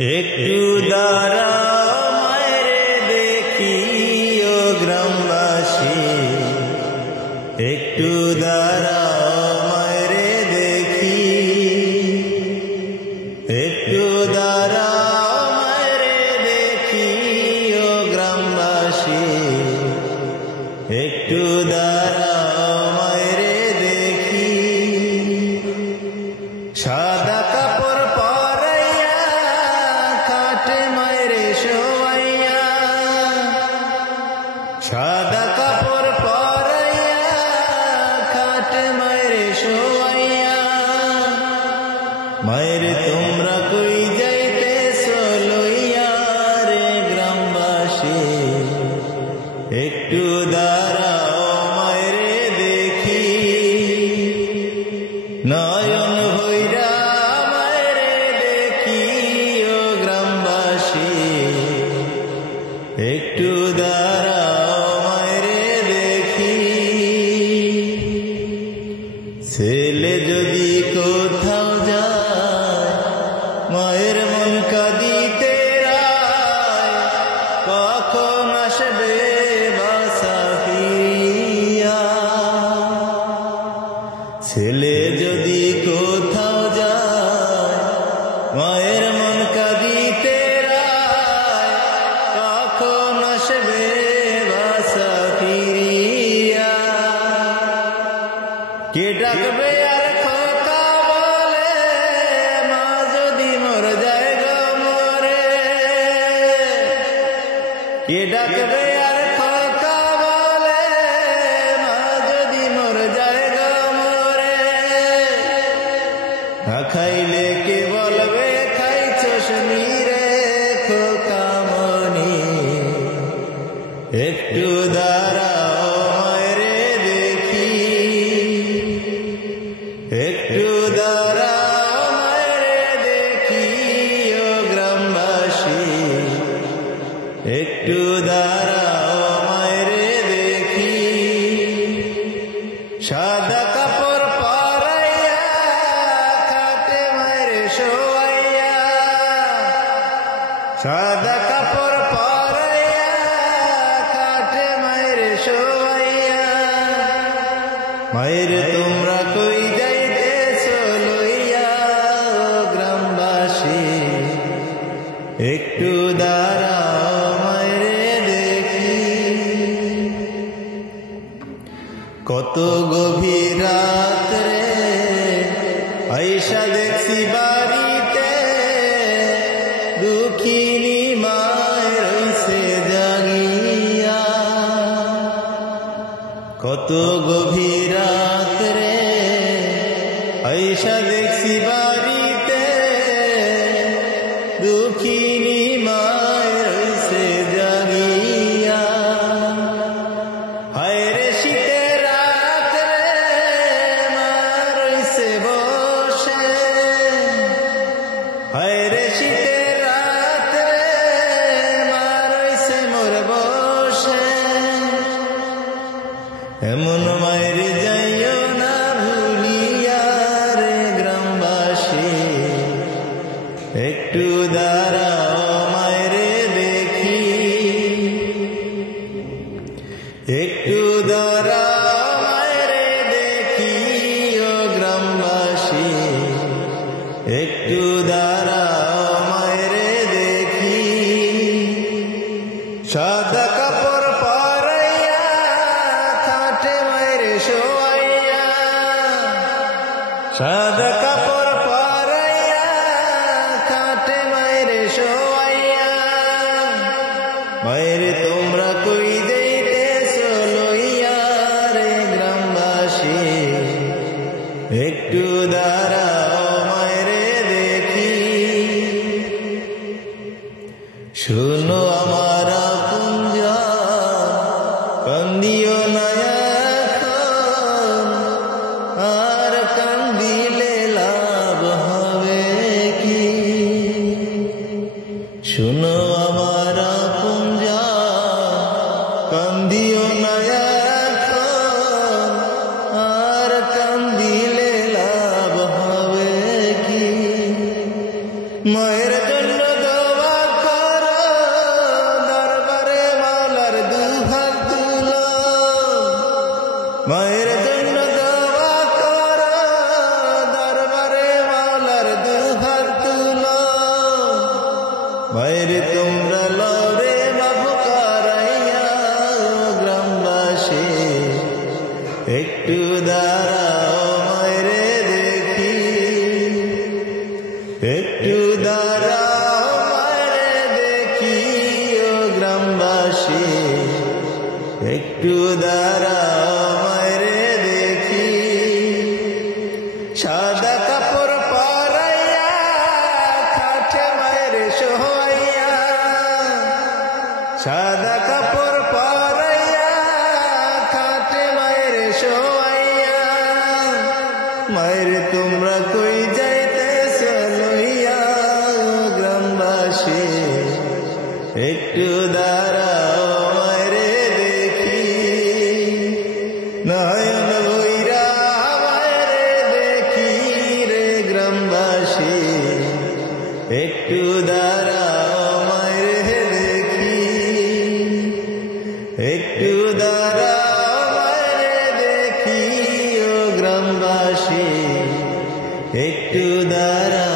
একটু দাঁড়াও মায়েরে দেখি ও গ্রামবাসী, একটু দাঁড়াও মায়েরে দেখি, একটু দাঁড়াও মায়েরে দেখি ও গ্রামবাসী, একটু দাঁড়াও মায়েরে দেখি। সাদা কাপড় পরাইয়া খাটে মায়েরে শোয়াইয়া, সাদা কাপড় পরাইয়া খাটে মায়েরে শোয়াইয়া। মায়ের তোমরা কই যাইতেছো লইয়া রে গ্রামবাসী, একটু দাঁড়াও মায়েরে দেখি। নয়ন ভৈরা মায়েরে দেখি ও গ্রামবাসী, একটু দাঁড়াও মায়েরে দেখি। ছেলে যদি কোথাও যায় মায়ের মন কাঁদিতে রায়, কখন আসবে বাসা ফিরিয়া। ছেলে যদি কোথাও যায় মায়ের মন কাঁদিতে রায়, কখন আসবে বাসা ফিরিয়া। কে ডাকবে আর খোকা বলে মা যদি মর যায় গো মরে। কে ডাকবে আর খোকা বলে মা যদি মর যায় গো মরে। না খাইলে কে বলবে খাইছস রে খোকা মনি, একটু দাঁড়াও মায়েরে দেখি, একটু দাঁড়াও মায়েরে দেখি ও গ্রামবাসী, একটু দাঁড়াও মায়েরে দেখি। সাদা কাপড় পরাইয়া খাটে মায়েরে শোয়াইয়া, সাদা কাপড় পরাইয়া খাটে মায়েরে শোয়াইয়া। মায়ের তোমরা কই যাইতেছো লইয়া ও গ্রামবাসী, একটু দাঁড়াও মায়েরে দেখি। কত গভীর রাত রে আইসা দেখছি বাড়িতে, দুঃখিনী মায়ের রইছে জাগিয়া। কত গভীর রাত রে আইসা দেখছি বাড়িতে, দুঃখিনী মায়ের রইছে জাগিয়া। হায় রে শীতের রাত রে মা রইছে বসে, হায় রে শীতের রাত রে মা রইছে মোর বসে। এমন মায়ের যাইও না ভুলিয়া রে গ্রামবাসী, একটু দাঁড়াও মায়েরে দেখি, একটু দাঁড়াও মায়েরে দেখি ও গ্রামবাসী, একটু দাঁড়াও মায়েরে দেখি। সাদা কাপড় পরাইয়া খাটে মায়েরে শোয়াইয়া, সাদা কাপড় পরাইয়া খাটে মায়েরে শোয়াইয়া। মায়ের তোমরা কই যাইতেছো লইয়া রে গ্রামবাসী, একটু দাঁড়াও মায়েরে দেখি। শুনো আমার আপনজন কান্দিও না এখন, আর কান্দিলে লাভ হবে কি। শুনো আমার আপনজন কান্দিও না এখন, আর কান্দিলে লাভ হবে কি। মায়ের জন্য একটু দাঁড়াও মারে দেখি ও গ্রামবাসী, একটু দাঁড়াও মারে দেখি। সাদা কাপড় পরাইয়া খাটে মায়ের সোহাইয়া, সাদা কাপড় পরাইয়া খাটে মায়ের সোহাইয়া। মায়ের তোমরা কই যাইতেছ লইয়া গ্রামবাসী, একটু দাঁড়াও মারে দেখি। নয়ন বইরা মারে দেখি রে গ্রামবাসী, একটু দাঁড়াও মারে দেখি, একটু দাঁড়াও মারে দেখি ও গ্রামবাসী, একটু দাঁড়াও।